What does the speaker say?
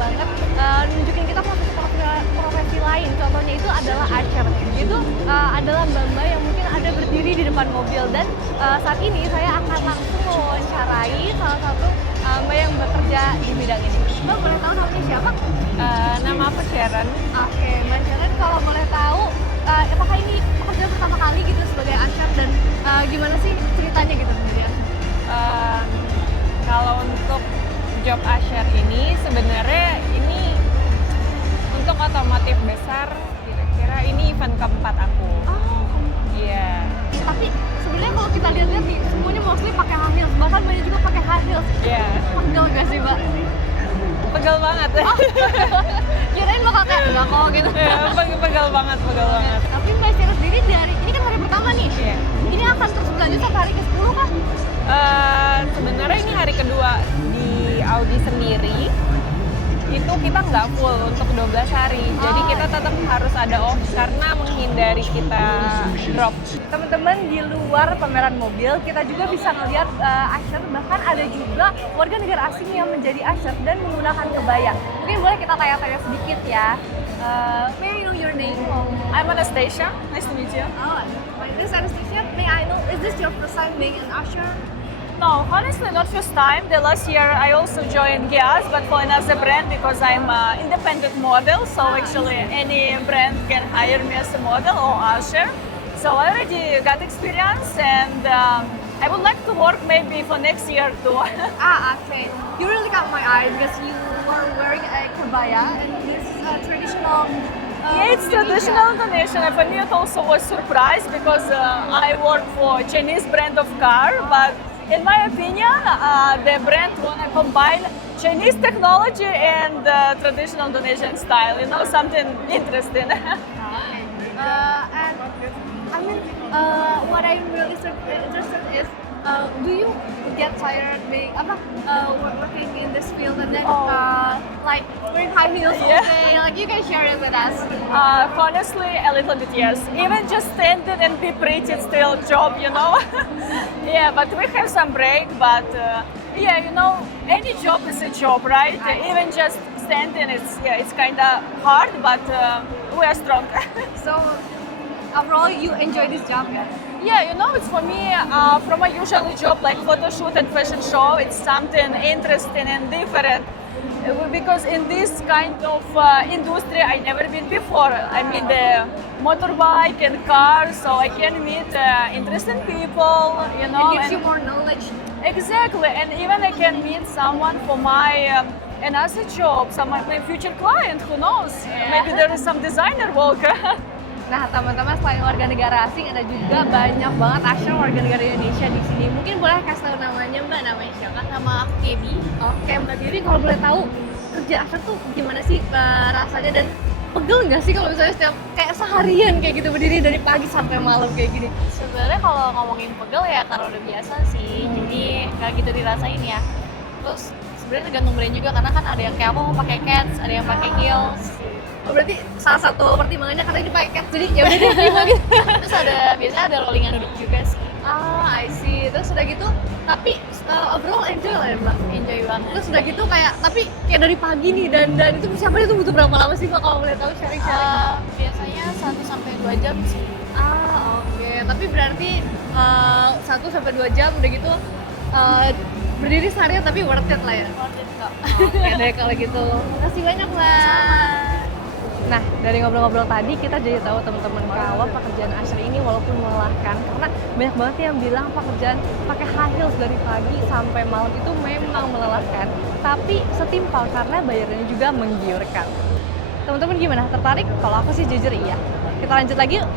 banget nunjukin kita profesi lain. Contohnya itu adalah usher. Itu adalah mbak-mbak yang mungkin ada berdiri di depan mobil dan saat ini saya akan langsung mewawancarai salah satu mbak yang bekerja di bidang ini. Mbak boleh tahu namanya siapa? Nama aku Sharon. Oke, Mbak Sharon kalau boleh tahu apakah ini pekerjaan pertama kali gitu sebagai usher dan gimana sih ceritanya gitu menjadi usher? Kalau untuk job usher ini sebenarnya ini untuk otomotif besar kira-kira ini event keempat aku. Oh, Iya. tapi sebenarnya kalau kita lihat-lihat nih semuanya mostly pakai high heels, bahkan banyak juga pakai high heels. Iya. Pegel gak sih, Mbak? Pegel banget. Oh. Kirain bakal kayak enggak kok gitu. Iya, pegel banget. Tapi Mbak Sharon sendiri dari ini kan hari pertama nih. Iya. Ini akan terus berlanjut sampai hari ke-10 kah? Sebenarnya ini hari kedua di Audi sendiri. Itu kita nggak full untuk 12 hari. Jadi kita tetap harus ada off karena menghindari kita drop. Teman-teman di luar pameran mobil kita juga bisa ngeliat usher, bahkan ada juga warga negara asing yang menjadi usher dan menggunakan kebaya. Mungkin boleh kita tanya-tanya sedikit ya. May I know your name? I'm Anastasia. Nice to meet you. Oh, my name is Anastasia. May I know, is this your first time being an usher? No, honestly, not first time. The last year I also joined Giaz, but for another brand because I'm an independent model. So actually, any brand can hire me as a model or usher. So I already got experience, and I would like to work maybe for next year too. Okay. You really got my eye because you were wearing a kebaya, and this is a traditional. Yeah, it's traditional Indonesian. And for me, it also was surprise because I work for Chinese brand of car, but in my opinion, the brand wanna combine Chinese technology and traditional Indonesian style. You know, something interesting. And I mean, what I'm really interested is, do you get tired being working in this field and then like wearing high heels all Yeah. day? Like you can share it with us. Honestly, a little bit yes. Even just standing and be pretty, it's still a job, you know. Yeah, but we have some break. But yeah, you know, any job is a job, right? Even just standing, it's kind of hard, but we are strong. So overall, you enjoy this job, yeah? Yeah, you know, it's for me, from a usual job like photo shoot and fashion show, it's something interesting and different. Because in this kind of industry, I never been before. I mean, the motorbike and cars, so I can meet interesting people, you know. It gives and you more knowledge. Exactly, and even I can meet someone for my another job, some my future client, who knows? Maybe there is some designer work. Nah, teman-teman, selain warga negara asing, ada juga banyak banget usher warga negara Indonesia di sini. Mungkin boleh kasih tahu namanya, Mbak? Namanya siapa? Nama aku Gaby. Oke, Mbak Gaby, kalau boleh tahu kerja usher tuh gimana sih rasanya dan pegel nggak sih kalau misalnya setiap kayak seharian kayak gitu berdiri dari pagi sampai malam kayak gini? Sebenarnya kalau ngomongin pegel ya karena udah biasa sih, jadi nggak gitu dirasain ya. Terus sebenarnya tergantung brand juga karena kan ada yang kayak aku mau pakai cats, ada yang pakai heels. Oh, berarti salah satu pertimbangannya karena ini pakai cats, jadi ya udah deh terima gitu. Terus biasanya ada rollingan duduk juga sih. I see. Terus udah gitu, tapi overall enjoy lah ya, Mbak? Enjoy banget. Terus udah gitu kayak, tapi kayak dari pagi nih dan itu persiapannya tuh butuh berapa lama sih, Mbak, kalau boleh tahu sharing-sharing? Biasanya 1-2 jam sih. Oke. Tapi berarti 1-2 jam udah gitu berdiri seharian tapi worth it lah ya? Worth it kok. Oke deh kalau gitu. Makasih banyak, Mbak. Nah, dari ngobrol-ngobrol tadi kita jadi tahu teman-teman kalau pekerjaan usher ini walaupun melelahkan karena banyak banget yang bilang pekerjaan pakai high heels dari pagi sampai malam itu memang melelahkan, tapi setimpal karena bayarannya juga menggiurkan. Teman-teman gimana? Tertarik? Kalau aku sih jujur iya. Kita lanjut lagi yuk.